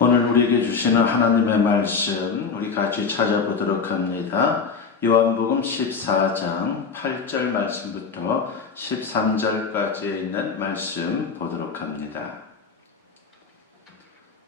오늘 우리에게 주시는 하나님의 말씀 우리 같이 찾아보도록 합니다. 요한복음 14장 8절 말씀부터 13절까지에 있는 말씀 보도록 합니다.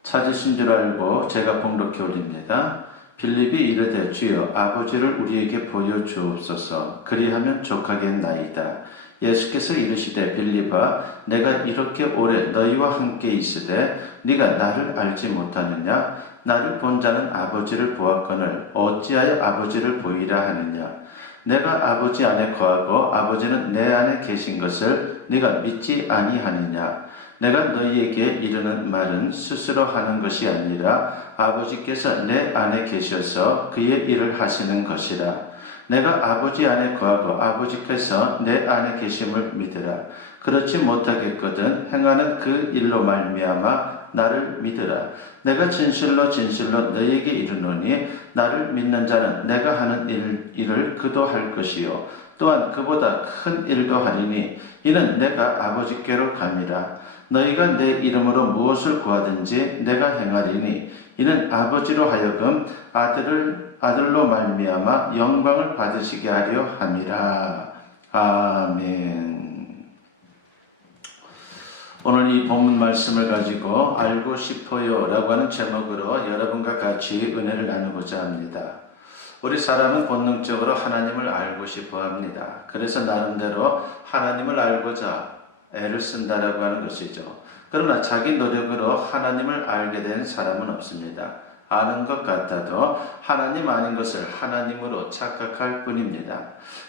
찾으신 줄 알고 제가 봉독해 올립니다. 빌립이 이르되 주여 아버지를 우리에게 보여주옵소서. 그리하면 족하겠나이다. 예수께서 이르시되 빌립아 내가 이렇게 오래 너희와 함께 있으되 네가 나를 알지 못하느냐? 나를 본 자는 아버지를 보았거늘 어찌하여 아버지를 보이라 하느냐? 내가 아버지 안에 거하고 아버지는 내 안에 계신 것을 네가 믿지 아니하느냐? 내가 너희에게 이르는 말은 스스로 하는 것이 아니라 아버지께서 내 안에 계셔서 그의 일을 하시는 것이라. 내가 아버지 안에 거하고 아버지께서 내 안에 계심을 믿으라. 그렇지 못하겠거든 행하는 그 일로 말미암아 나를 믿으라. 내가 진실로 너희에게 이르노니 나를 믿는 자는 내가 하는 일을 그도 할 것이요 또한 그보다 큰 일도 하리니 이는 내가 아버지께로 감이라. 너희가 내 이름으로 무엇을 구하든지 내가 행하리니 이는 아버지로 하여금 아들로 말미암아 영광을 받으시게 하려 함이라. 아멘. 오늘 이 본문 말씀을 가지고 알고 싶어요 라고 하는 제목으로 여러분과 같이 은혜를 나누고자 합니다. 우리 사람은 본능적으로 하나님을 알고 싶어 합니다. 그래서 나름대로 하나님을 알고자 애를 쓴다라고 하는 것이죠. 그러나 자기 노력으로 하나님을 알게 된 사람은 없습니다. 아는 것 같아도 하나님 아닌 것을 하나님으로 착각할 뿐입니다.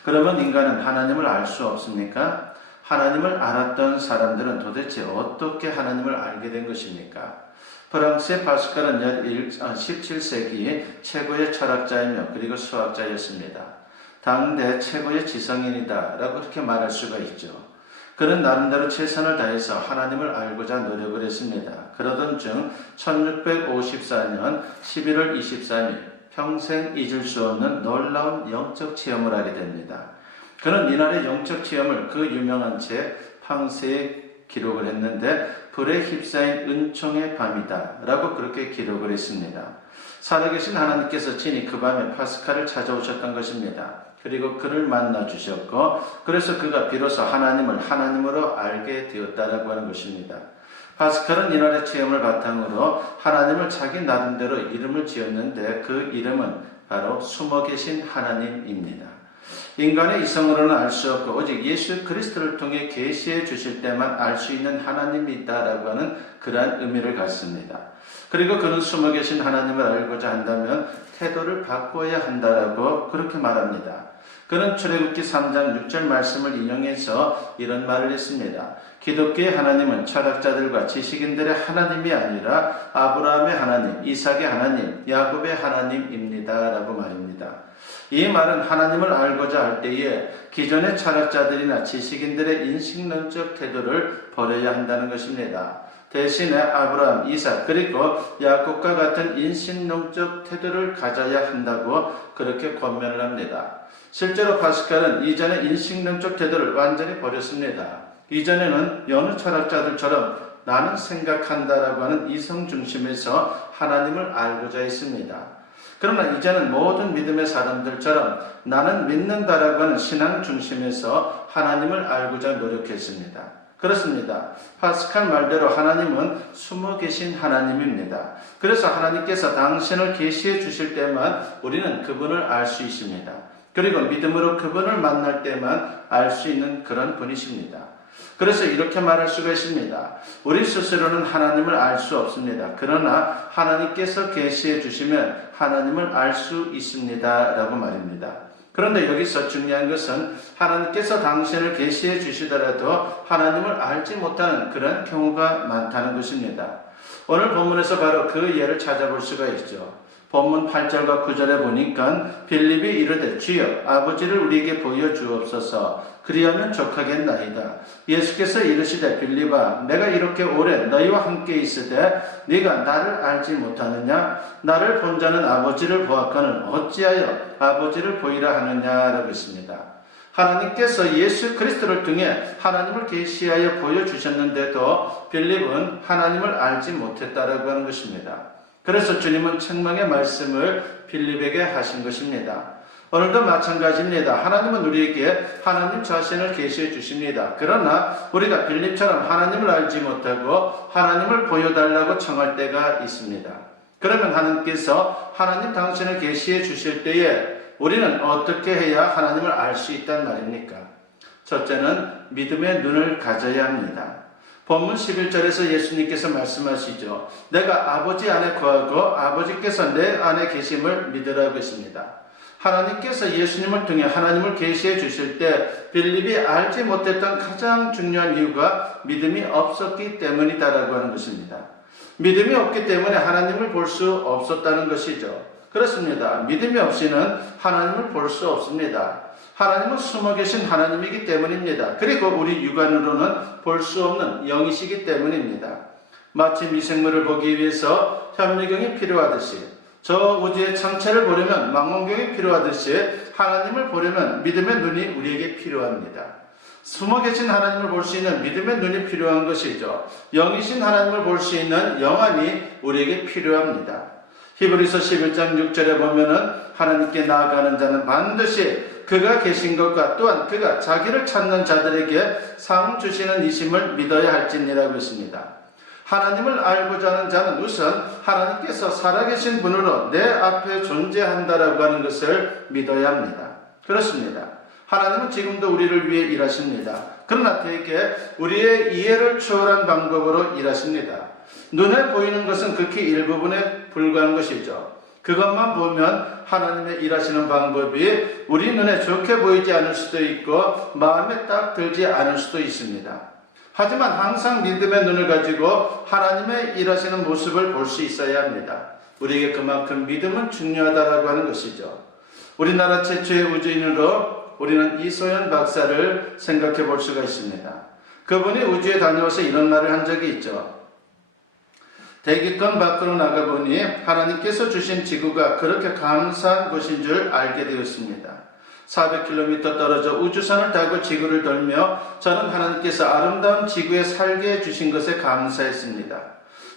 그러면 인간은 하나님을 알 수 없습니까? 하나님을 알았던 사람들은 도대체 어떻게 하나님을 알게 된 것입니까? 프랑스의 파스칼은 17세기 최고의 철학자이며 그리고 수학자였습니다. 당대 최고의 지성인이다 라고 그렇게 말할 수가 있죠. 그는 나름대로 최선을 다해서 하나님을 알고자 노력을 했습니다. 그러던 중 1654년 11월 23일 평생 잊을 수 없는 놀라운 영적 체험을 하게 됩니다. 그는 이날의 영적 체험을 그 유명한 책 팡세에 기록을 했는데 불에 휩싸인 은총의 밤이다 라고 그렇게 기록을 했습니다. 살아계신 하나님께서 친히 그 밤에 파스칼을 찾아오셨던 것입니다. 그리고 그를 만나 주셨고 그래서 그가 비로소 하나님을 하나님으로 알게 되었다라고 하는 것입니다. 파스칼은 이날의 체험을 바탕으로 하나님을 자기 나름대로 이름을 지었는데 그 이름은 바로 숨어 계신 하나님입니다. 인간의 이성으로는 알 수 없고 오직 예수 그리스도를 통해 계시해 주실 때만 알 수 있는 하나님이 있다라고 하는 그러한 의미를 갖습니다. 그리고 그는 숨어 계신 하나님을 알고자 한다면 태도를 바꿔야 한다라고 그렇게 말합니다. 그는 출애굽기 3장 6절 말씀을 인용해서 이런 말을 했습니다. 기독교의 하나님은 철학자들과 지식인들의 하나님이 아니라 아브라함의 하나님, 이삭의 하나님, 야곱의 하나님입니다 라고 말입니다. 이 말은 하나님을 알고자 할 때에 기존의 철학자들이나 지식인들의 인식론적 태도를 버려야 한다는 것입니다. 대신에 아브라함, 이삭 그리고 야곱과 같은 인식론적 태도를 가져야 한다고 그렇게 권면을 합니다. 실제로 파스칼은 이전의 인식론적 태도를 완전히 버렸습니다. 이전에는 여느 철학자들처럼 나는 생각한다라고 하는 이성 중심에서 하나님을 알고자 했습니다. 그러나 이제는 모든 믿음의 사람들처럼 나는 믿는다라고 하는 신앙 중심에서 하나님을 알고자 노력했습니다. 그렇습니다. 파스칼 말대로 하나님은 숨어 계신 하나님입니다. 그래서 하나님께서 당신을 계시해 주실 때만 우리는 그분을 알 수 있습니다. 그리고 믿음으로 그분을 만날 때만 알 수 있는 그런 분이십니다. 그래서 이렇게 말할 수가 있습니다. 우리 스스로는 하나님을 알 수 없습니다. 그러나 하나님께서 계시해 주시면 하나님을 알 수 있습니다 라고 말입니다. 그런데 여기서 중요한 것은 하나님께서 당신을 계시해 주시더라도 하나님을 알지 못하는 그런 경우가 많다는 것입니다. 오늘 본문에서 바로 그 예를 찾아볼 수가 있죠. 본문 8절과 9절에 보니까 빌립이 이르되 주여 아버지를 우리에게 보여주옵소서. 그리하면 족하겠나이다. 예수께서 이르시되 빌립아 내가 이렇게 오래 너희와 함께 있으되 네가 나를 알지 못하느냐? 나를 본 자는 아버지를 보았거늘 어찌하여 아버지를 보이라 하느냐라고 했습니다. 하나님께서 예수 그리스도를 통해 하나님을 계시하여 보여주셨는데도 빌립은 하나님을 알지 못했다라고 하는 것입니다. 그래서 주님은 책망의 말씀을 빌립에게 하신 것입니다. 오늘도 마찬가지입니다. 하나님은 우리에게 하나님 자신을 계시해 주십니다. 그러나 우리가 빌립처럼 하나님을 알지 못하고 하나님을 보여달라고 청할 때가 있습니다. 그러면 하나님께서 하나님 당신을 계시해 주실 때에 우리는 어떻게 해야 하나님을 알 수 있단 말입니까? 첫째는 믿음의 눈을 가져야 합니다. 본문 11절에서 예수님께서 말씀하시죠. 내가 아버지 안에 거하고 아버지께서 내 안에 계심을 믿으라고 했습니다. 하나님께서 예수님을 통해 하나님을 계시해 주실 때 빌립이 알지 못했던 가장 중요한 이유가 믿음이 없었기 때문이다라고 하는 것입니다. 믿음이 없기 때문에 하나님을 볼 수 없었다는 것이죠. 그렇습니다. 믿음이 없이는 하나님을 볼 수 없습니다. 하나님은 숨어 계신 하나님이기 때문입니다. 그리고 우리 육안으로는 볼 수 없는 영이시기 때문입니다. 마치 미생물을 보기 위해서 현미경이 필요하듯이 저 우주의 창체를 보려면 망원경이 필요하듯이 하나님을 보려면 믿음의 눈이 우리에게 필요합니다. 숨어 계신 하나님을 볼 수 있는 믿음의 눈이 필요한 것이죠. 영이신 하나님을 볼 수 있는 영안이 우리에게 필요합니다. 히브리서 11장 6절에 보면은 하나님께 나아가는 자는 반드시 그가 계신 것과 또한 그가 자기를 찾는 자들에게 상 주시는 이심을 믿어야 할지니라고 했습니다. 하나님을 알고자 하는 자는 우선 하나님께서 살아계신 분으로 내 앞에 존재한다라고 하는 것을 믿어야 합니다. 그렇습니다. 하나님은 지금도 우리를 위해 일하십니다. 그러나 대개 우리의 이해를 초월한 방법으로 일하십니다. 눈에 보이는 것은 극히 일부분에 불과한 것이죠. 그것만 보면 하나님의 일하시는 방법이 우리 눈에 좋게 보이지 않을 수도 있고 마음에 딱 들지 않을 수도 있습니다. 하지만 항상 믿음의 눈을 가지고 하나님의 일하시는 모습을 볼 수 있어야 합니다. 우리에게 그만큼 믿음은 중요하다고 하는 것이죠. 우리나라 최초의 우주인으로 우리는 이소연 박사를 생각해 볼 수가 있습니다. 그분이 우주에 다녀와서 이런 말을 한 적이 있죠. 대기권 밖으로 나가보니 하나님께서 주신 지구가 그렇게 감사한 곳인 줄 알게 되었습니다. 400km 떨어져 우주선을 타고 지구를 돌며 저는 하나님께서 아름다운 지구에 살게 해주신 것에 감사했습니다.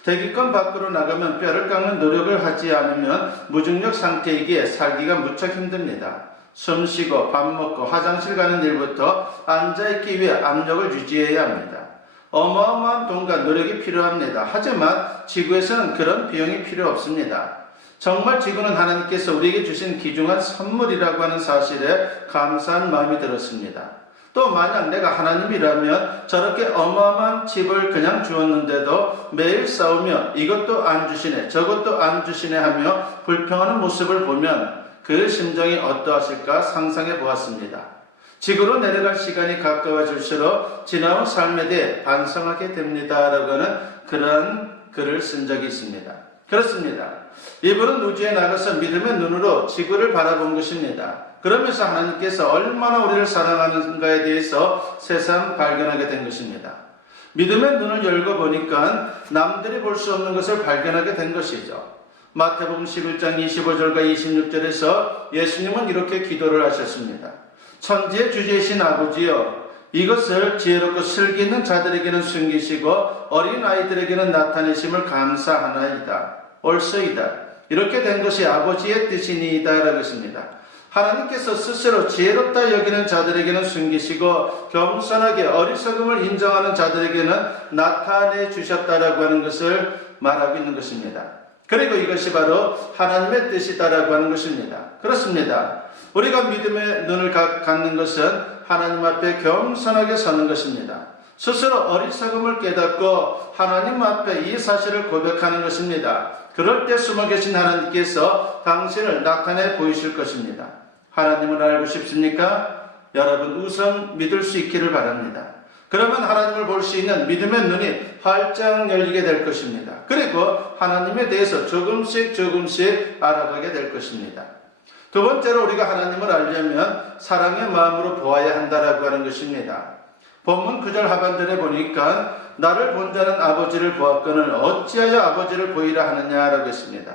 대기권 밖으로 나가면 뼈를 깎는 노력을 하지 않으면 무중력 상태이기에 살기가 무척 힘듭니다. 숨 쉬고 밥 먹고 화장실 가는 일부터 앉아있기 위해 압력을 유지해야 합니다. 어마어마한 돈과 노력이 필요합니다. 하지만 지구에서는 그런 비용이 필요 없습니다. 정말 지구는 하나님께서 우리에게 주신 귀중한 선물이라고 하는 사실에 감사한 마음이 들었습니다. 또 만약 내가 하나님이라면 저렇게 어마어마한 집을 그냥 주었는데도 매일 싸우며 이것도 안 주시네 저것도 안 주시네 하며 불평하는 모습을 보면 그 심정이 어떠하실까 상상해 보았습니다. 지구로 내려갈 시간이 가까워질수록 지나온 삶에 대해 반성하게 됩니다. 라고 하는 그런 글을 쓴 적이 있습니다. 그렇습니다. 이분은 우주에 나가서 믿음의 눈으로 지구를 바라본 것입니다. 그러면서 하나님께서 얼마나 우리를 사랑하는가에 대해서 새삼 발견하게 된 것입니다. 믿음의 눈을 열고 보니까 남들이 볼 수 없는 것을 발견하게 된 것이죠. 마태복음 11장 25절과 26절에서 예수님은 이렇게 기도를 하셨습니다. 천지의 주제이신 아버지여, 이것을 지혜롭고 슬기 있는 자들에게는 숨기시고 어린 아이들에게는 나타내심을 감사하나이다. 옳소이다. 이렇게 된 것이 아버지의 뜻이니이다 라고 했습니다. 하나님께서 스스로 지혜롭다 여기는 자들에게는 숨기시고 겸손하게 어리석음을 인정하는 자들에게는 나타내 주셨다라고 하는 것을 말하고 있는 것입니다. 그리고 이것이 바로 하나님의 뜻이다라고 하는 것입니다. 그렇습니다. 우리가 믿음의 눈을 갖는 것은 하나님 앞에 겸손하게 서는 것입니다. 스스로 어리석음을 깨닫고 하나님 앞에 이 사실을 고백하는 것입니다. 그럴 때 숨어 계신 하나님께서 당신을 나타내 보이실 것입니다. 하나님을 알고 싶습니까? 여러분 우선 믿을 수 있기를 바랍니다. 그러면 하나님을 볼 수 있는 믿음의 눈이 활짝 열리게 될 것입니다. 그리고 하나님에 대해서 조금씩 알아가게 될 것입니다. 두 번째로 우리가 하나님을 알려면 사랑의 마음으로 보아야 한다라고 하는 것입니다. 본문 9절 하반절에 보니까 나를 본 자는 아버지를 보았거늘 어찌하여 아버지를 보이라 하느냐라고 했습니다.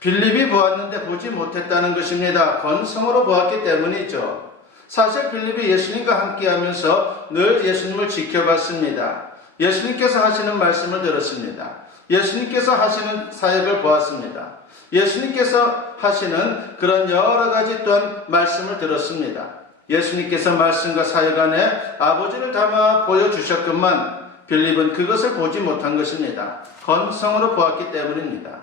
빌립이 보았는데 보지 못했다는 것입니다. 건성으로 보았기 때문이죠. 사실 빌립이 예수님과 함께하면서 늘 예수님을 지켜봤습니다. 예수님께서 하시는 말씀을 들었습니다. 예수님께서 하시는 사역을 보았습니다. 예수님께서 하시는 그런 여러 가지 또한 말씀을 들었습니다. 예수님께서 말씀과 사역 안에 아버지를 담아 보여주셨건만 빌립은 그것을 보지 못한 것입니다. 건성으로 보았기 때문입니다.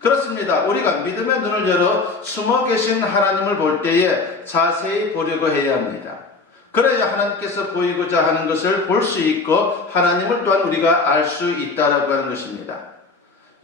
그렇습니다. 우리가 믿음의 눈을 열어 숨어 계신 하나님을 볼 때에 자세히 보려고 해야 합니다. 그래야 하나님께서 보이고자 하는 것을 볼 수 있고 하나님을 또한 우리가 알 수 있다라고 하는 것입니다.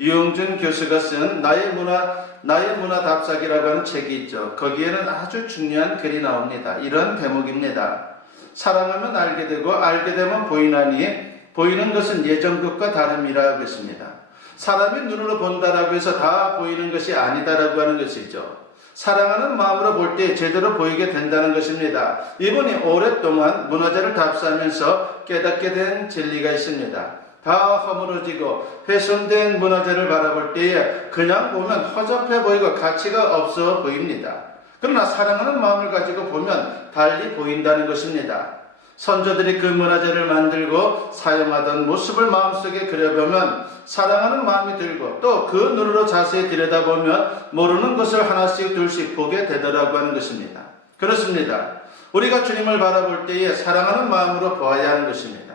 유영준 교수가 쓴 나의 문화 답사기라고 하는 책이 있죠. 거기에는 아주 중요한 글이 나옵니다. 이런 대목입니다. 사랑하면 알게 되고 알게 되면 보이나니 보이는 것은 예전 것과 다름이라고 했습니다. 사람이 눈으로 본다라고 해서 다 보이는 것이 아니다라고 하는 것이죠. 사랑하는 마음으로 볼 때 제대로 보이게 된다는 것입니다. 이분이 오랫동안 문화재를 답사하면서 깨닫게 된 진리가 있습니다. 다 허물어지고 훼손된 문화재를 바라볼 때에 그냥 보면 허접해 보이고 가치가 없어 보입니다. 그러나 사랑하는 마음을 가지고 보면 달리 보인다는 것입니다. 선조들이 그 문화재를 만들고 사용하던 모습을 마음속에 그려보면 사랑하는 마음이 들고 또 그 눈으로 자세히 들여다보면 모르는 것을 하나씩 둘씩 보게 되더라고 하는 것입니다. 그렇습니다. 우리가 주님을 바라볼 때에 사랑하는 마음으로 보아야 하는 것입니다.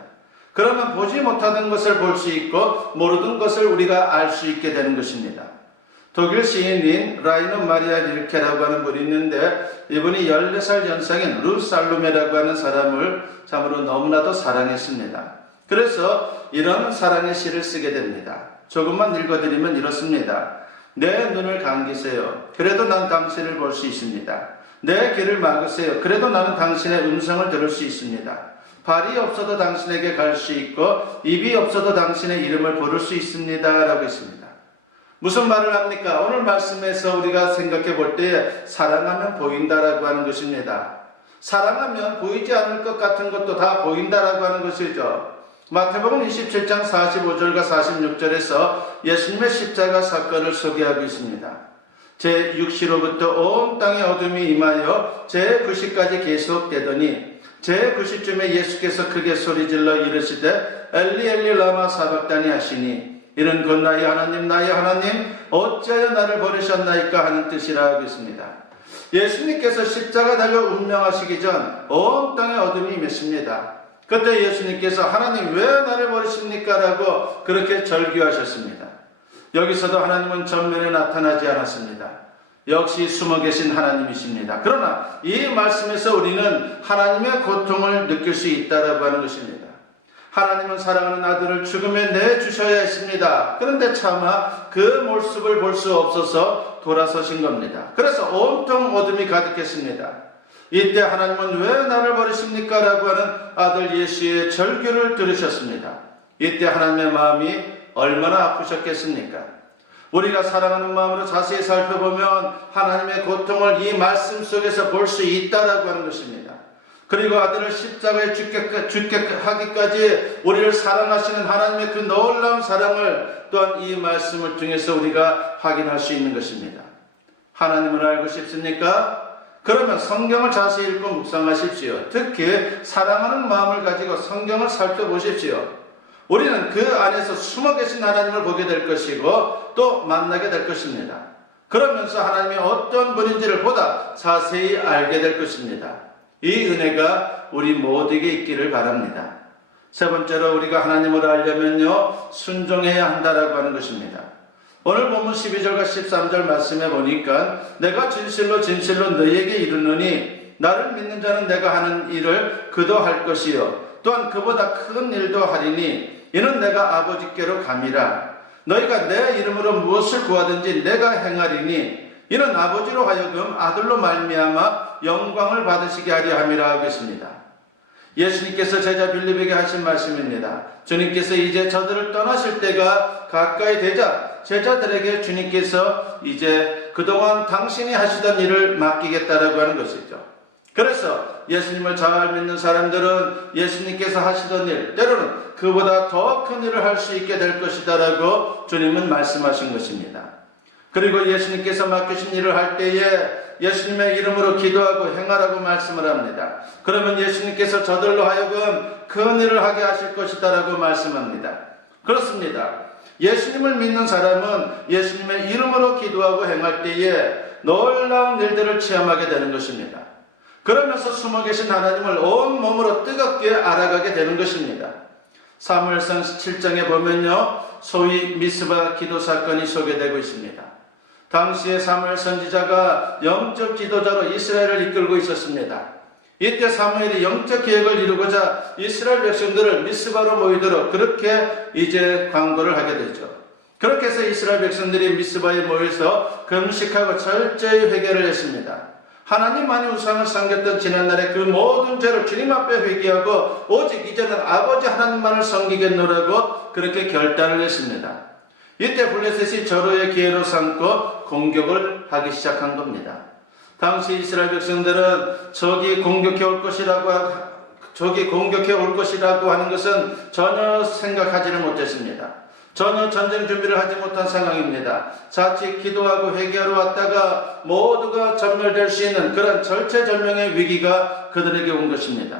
그러면 보지 못하던 것을 볼 수 있고 모르던 것을 우리가 알 수 있게 되는 것입니다. 독일 시인인 라이너 마리아 릴케라고 하는 분이 있는데 이분이 14살 연상인 루 살루메라고 하는 사람을 참으로 너무나도 사랑했습니다. 그래서 이런 사랑의 시를 쓰게 됩니다. 조금만 읽어드리면 이렇습니다. 내 눈을 감기세요. 그래도 난 당신을 볼 수 있습니다. 내 귀를 막으세요. 그래도 나는 당신의 음성을 들을 수 있습니다. 발이 없어도 당신에게 갈 수 있고 입이 없어도 당신의 이름을 부를 수 있습니다. 라고 했습니다. 무슨 말을 합니까? 오늘 말씀에서 우리가 생각해 볼 때 사랑하면 보인다라고 하는 것입니다. 사랑하면 보이지 않을 것 같은 것도 다 보인다라고 하는 것이죠. 마태복음 27장 45절과 46절에서 예수님의 십자가 사건을 소개하고 있습니다. 제6시로부터 온 땅에 어둠이 임하여 제9시까지 계속되더니 제9시쯤에 예수께서 크게 소리질러 이르시되 엘리 엘리 라마 사박다니 하시니 이는 곧 나의 하나님 어찌하여 나를 버리셨나이까 하는 뜻이라 하고 있습니다. 예수님께서 십자가 달려 운명하시기 전 온 땅에 어둠이 임했습니다. 그때 예수님께서 하나님 왜 나를 버리십니까? 라고 그렇게 절규하셨습니다. 여기서도 하나님은 전면에 나타나지 않았습니다. 역시 숨어 계신 하나님이십니다. 그러나 이 말씀에서 우리는 하나님의 고통을 느낄 수 있다라고 하는 것입니다. 하나님은 사랑하는 아들을 죽음에 내주셔야 했습니다. 그런데 차마 그 모습을 볼 수 없어서 돌아서신 겁니다. 그래서 온통 어둠이 가득했습니다. 이때 하나님은 왜 나를 버리십니까? 라고 하는 아들 예수의 절규를 들으셨습니다. 이때 하나님의 마음이 얼마나 아프셨겠습니까? 우리가 사랑하는 마음으로 자세히 살펴보면 하나님의 고통을 이 말씀 속에서 볼 수 있다라고 하는 것입니다. 그리고 아들을 십자가에 죽게 하기까지 우리를 사랑하시는 하나님의 그 놀라운 사랑을 또한 이 말씀을 통해서 우리가 확인할 수 있는 것입니다. 하나님을 알고 싶습니까? 그러면 성경을 자세히 읽고 묵상하십시오. 특히 사랑하는 마음을 가지고 성경을 살펴보십시오. 우리는 그 안에서 숨어 계신 하나님을 보게 될 것이고 또 만나게 될 것입니다. 그러면서 하나님이 어떤 분인지를 보다 자세히 알게 될 것입니다. 이 은혜가 우리 모두에게 있기를 바랍니다. 세 번째로 우리가 하나님을 알려면요 순종해야 한다라고 하는 것입니다. 오늘 본문 12절과 13절 말씀에 보니까 내가 진실로 너희에게 이르노니 나를 믿는 자는 내가 하는 일을 그도 할 것이요 또한 그보다 큰 일도 하리니 이는 내가 아버지께로 감이라. 너희가 내 이름으로 무엇을 구하든지 내가 행하리니 이는 아버지로 하여금 아들로 말미암아 영광을 받으시게 하려 함이라 하겠습니다. 예수님께서 제자 빌립에게 하신 말씀입니다. 주님께서 이제 저들을 떠나실 때가 가까이 되자 제자들에게 주님께서 이제 그동안 당신이 하시던 일을 맡기겠다라고 하는 것이죠. 그래서 예수님을 잘 믿는 사람들은 예수님께서 하시던 일, 때로는 그보다 더 큰 일을 할 수 있게 될 것이다라고 주님은 말씀하신 것입니다. 그리고 예수님께서 맡기신 일을 할 때에 예수님의 이름으로 기도하고 행하라고 말씀을 합니다. 그러면 예수님께서 저들로 하여금 큰 일을 하게 하실 것이다라고 말씀합니다. 그렇습니다. 예수님을 믿는 사람은 예수님의 이름으로 기도하고 행할 때에 놀라운 일들을 체험하게 되는 것입니다. 그러면서 숨어 계신 하나님을 온 몸으로 뜨겁게 알아가게 되는 것입니다. 사무엘상 7장에 보면요, 소위 미스바 기도 사건이 소개되고 있습니다. 당시에 사무엘 선지자가 영적 지도자로 이스라엘을 이끌고 있었습니다. 이때 사무엘이 영적 계획을 이루고자 이스라엘 백성들을 미스바로 모이도록 그렇게 이제 광고를 하게 되죠. 그렇게 해서 이스라엘 백성들이 미스바에 모여서 금식하고 철저히 회개를 했습니다. 하나님만이 우상을 섬겼던 지난날의 그 모든 죄를 주님 앞에 회개하고 오직 이제는 아버지 하나님만을 섬기겠노라고 그렇게 결단을 했습니다. 이때 블레셋이 절호의 기회로 삼고 공격을 하기 시작한 겁니다. 당시 이스라엘 백성들은 적이 공격해 올 것이라고 하는 것은 전혀 생각하지를 못했습니다. 전혀 전쟁 준비를 하지 못한 상황입니다. 자칫 기도하고 회개하러 왔다가 모두가 전멸될 수 있는 그런 절체절명의 위기가 그들에게 온 것입니다.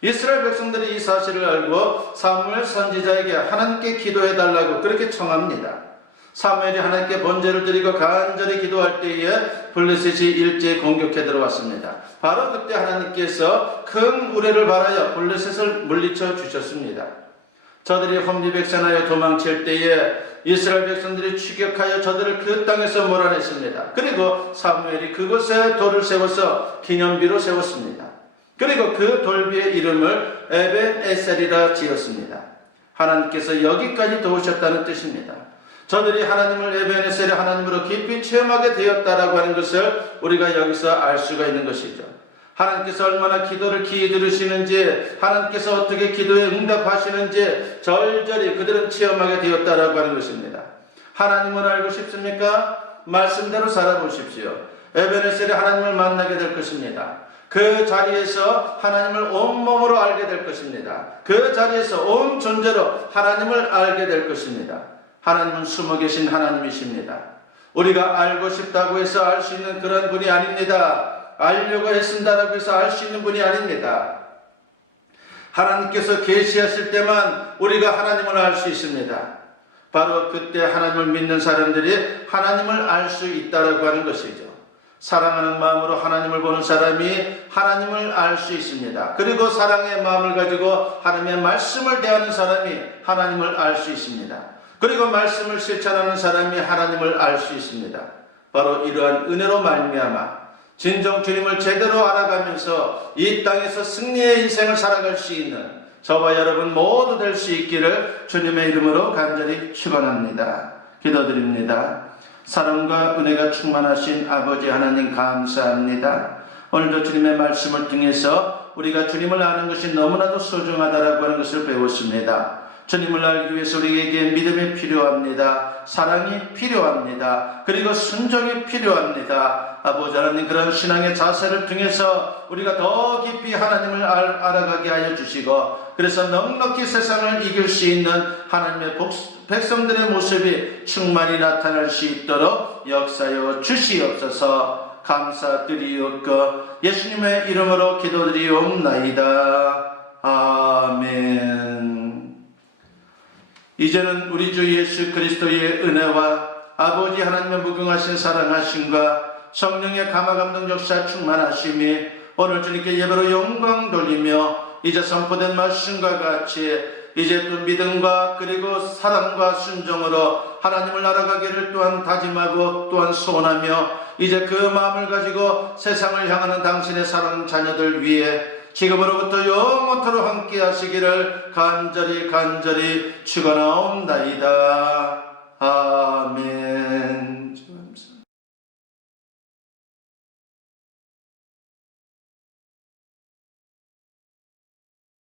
이스라엘 백성들이 이 사실을 알고 사무엘 선지자에게 하나님께 기도해달라고 그렇게 청합니다. 사무엘이 하나님께 번제를 드리고 간절히 기도할 때에 블레셋이 일제히 공격해 들어왔습니다. 바로 그때 하나님께서 큰 우레를 발하여 블레셋을 물리쳐 주셨습니다. 저들이 험리백산하여 도망칠 때에 이스라엘 백성들이 추격하여 저들을 그 땅에서 몰아냈습니다. 그리고 사무엘이 그곳에 돌을 세워서 기념비로 세웠습니다. 그리고 그 돌비의 이름을 에벤에셀이라 지었습니다. 하나님께서 여기까지 도우셨다는 뜻입니다. 저들이 하나님을 에벤에셀의 하나님으로 깊이 체험하게 되었다라고 하는 것을 우리가 여기서 알 수가 있는 것이죠. 하나님께서 얼마나 기도를 기이 들으시는지, 하나님께서 어떻게 기도에 응답하시는지 절절히 그들은 체험하게 되었다라고 하는 것입니다. 하나님을 알고 싶습니까? 말씀대로 살아보십시오. 에벤에셀의 하나님을 만나게 될 것입니다. 그 자리에서 하나님을 온몸으로 알게 될 것입니다. 그 자리에서 온 존재로 하나님을 알게 될 것입니다. 하나님은 숨어 계신 하나님이십니다. 우리가 알고 싶다고 해서 알 수 있는 그런 분이 아닙니다. 알려고 했습니다라고 해서 알 수 있는 분이 아닙니다. 하나님께서 계시하실 때만 우리가 하나님을 알 수 있습니다. 바로 그때 하나님을 믿는 사람들이 하나님을 알 수 있다라고 하는 것이죠. 사랑하는 마음으로 하나님을 보는 사람이 하나님을 알 수 있습니다. 그리고 사랑의 마음을 가지고 하나님의 말씀을 대하는 사람이 하나님을 알 수 있습니다. 그리고 말씀을 실천하는 사람이 하나님을 알 수 있습니다. 바로 이러한 은혜로 말미암아 진정 주님을 제대로 알아가면서 이 땅에서 승리의 인생을 살아갈 수 있는 저와 여러분 모두 될 수 있기를 주님의 이름으로 간절히 축원합니다. 기도드립니다. 사랑과 은혜가 충만하신 아버지 하나님 감사합니다. 오늘도 주님의 말씀을 통해서 우리가 주님을 아는 것이 너무나도 소중하다라고 하는 것을 배웠습니다. 주님을 알기 위해서 우리에게 믿음이 필요합니다. 사랑이 필요합니다. 그리고 순종이 필요합니다. 아버지 하나님, 그런 신앙의 자세를 통해서 우리가 더 깊이 하나님을 알아가게 하여 주시고, 그래서 넉넉히 세상을 이길 수 있는 하나님의 백성들의 모습이 충만히 나타날 수 있도록 역사여 주시옵소서. 감사드리옵고 예수님의 이름으로 기도드리옵나이다. 아멘. 이제는 우리 주 예수 그리스도의 은혜와 아버지 하나님의 무궁하신 사랑하심과 성령의 감화감동 역사 충만하심이 오늘 주님께 예배로 영광 돌리며 이제 선포된 말씀과 같이 이제 또 믿음과 그리고 사랑과 순종으로 하나님을 알아가기를 또한 다짐하고 또한 소원하며 이제 그 마음을 가지고 세상을 향하는 당신의 사랑 자녀들 위해 지금으로부터 영원토록 함께 하시기를 간절히 축원하옵나이다. 아멘.